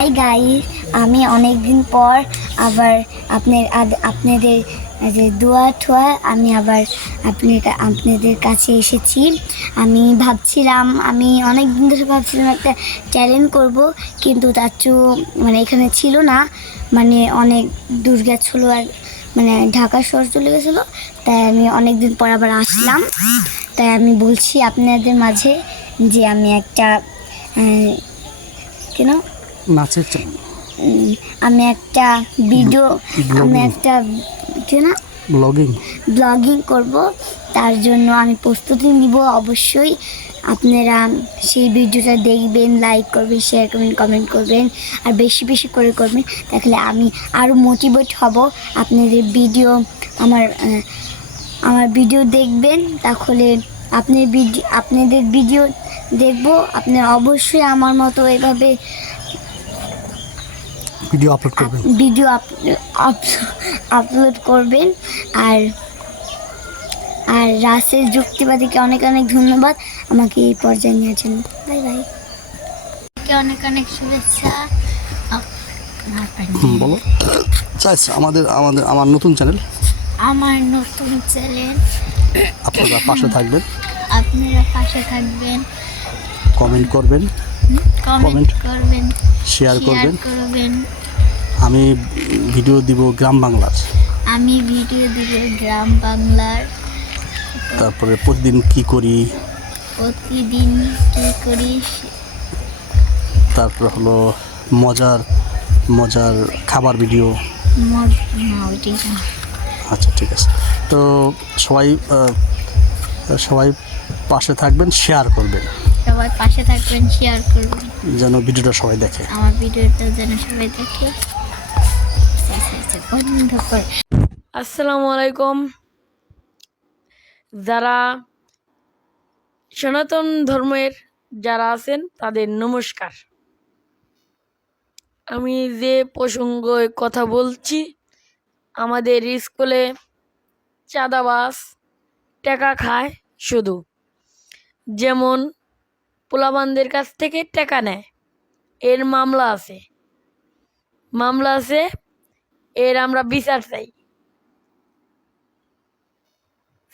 Hi guys আমি অনেক দিন পর আবার আপনার আপনাদের যে দোয়া ঠোয়া, আমি আবার আপনার আপনাদের কাছে এসেছি। আমি ভাবছিলাম, আমি অনেক দিন ধরে ভাবছিলাম একটা চ্যালেঞ্জ করব, কিন্তু তার চেয়েও মানে এখানে ছিল না। মানে অনেক দূর গেছিল আর মানে ঢাকা শহর চলে গেছিল, তাই আমি অনেক দিন পর আবার আসলাম। তাই আমি বলছি আপনাদের মাঝে যে আমি একটা কেন? নাচের চ্যানেল আমি একটা ভিডিও আমি একটা কি না? ব্লগিং ব্লগিং করব তার জন্য আমি প্রস্তুতি নিব অবশ্যই। আপনারা সেই ভিডিওটা দেখবেন লাইক করবেন শেয়ার করবেন কমেন্ট করবেন আর বেশি বেশি করে করবেন তাহলে আমি আরও মোটিভেট হব। আপনাদের ভিডিও আমার আমার ভিডিও দেখবেন তাহলে আপনি ভিডিও আপনাদের ভিডিও দেখব। আপনারা অবশ্যই আমার মতো এভাবে ভিডিও আপলোড করবেন। ভিডিও আপলোড করবেন। আর আর রাসেল যুক্তিবাদীকে অনেক অনেক ধন্যবাদ। আমাকে এই পর্যায়ে নেওয়ার জন্য বাই বাই। অনেক অনেক শুভেচ্ছা। বলো। চাইছ আমাদের আমাদের আমার নতুন চ্যানেল? আমার নতুন চ্যানেল। আপনারা পাশে থাকবেন। আপনারা পাশে থাকবেন। কমেন্ট করবেন। কমেন্ট করবেন। শেয়ার করবেন। করবেন। আমি ভিডিও দিব গ্রাম বাংলার। আমি ভিডিও দিব গ্রাম বাংলার। তারপরে প্রতিদিন কি করি? প্রতিদিন কি করি? তারপর হলো মজার মজার খাবার ভিডিও। না। আচ্ছা ঠিক আছে। তো সবাই সবাই পাশে থাকবেন শেয়ার করবেন। সবাই পাশে থাকবেন শেয়ার করবেন। যেন ভিডিওটা সবাই দেখে। আমার ভিডিওটা যেন সবাই দেখে। কর আসসালামু আলাইকুম যারা সনাতন ধর্মের যারা আছেন, তাদের নমস্কার। আমি যে প্রসঙ্গে কথা বলছি, আমাদের স্কুলে চাঁদাবাস টাকা খায় শুধু। যেমন পোলাবানদের কাছ থেকে টাকা নেয়, এর মামলা আছে। মামলা আছে এর আমরা বিচার চাই।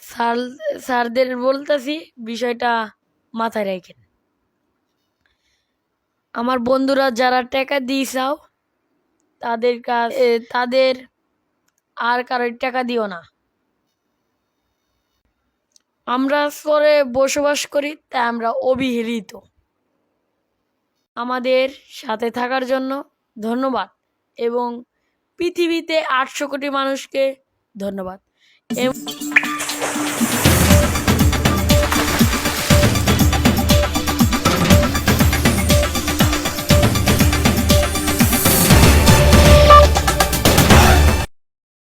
স্যার, স্যারদের বলতেছি, বিষয়টা মাথায় রাখেন। আমার বন্ধুরা যারা টাকা দিয়েছাও তাদের কাছে তাদের আর কারোর টাকা দিও না। আমরা শহরে বসবাস করি, তাই আমরা অবহেলিত আমাদের সাথে থাকার জন্য ধন্যবাদ এবং পৃথিবীতে আটশো কোটি মানুষকে ধন্যবাদ।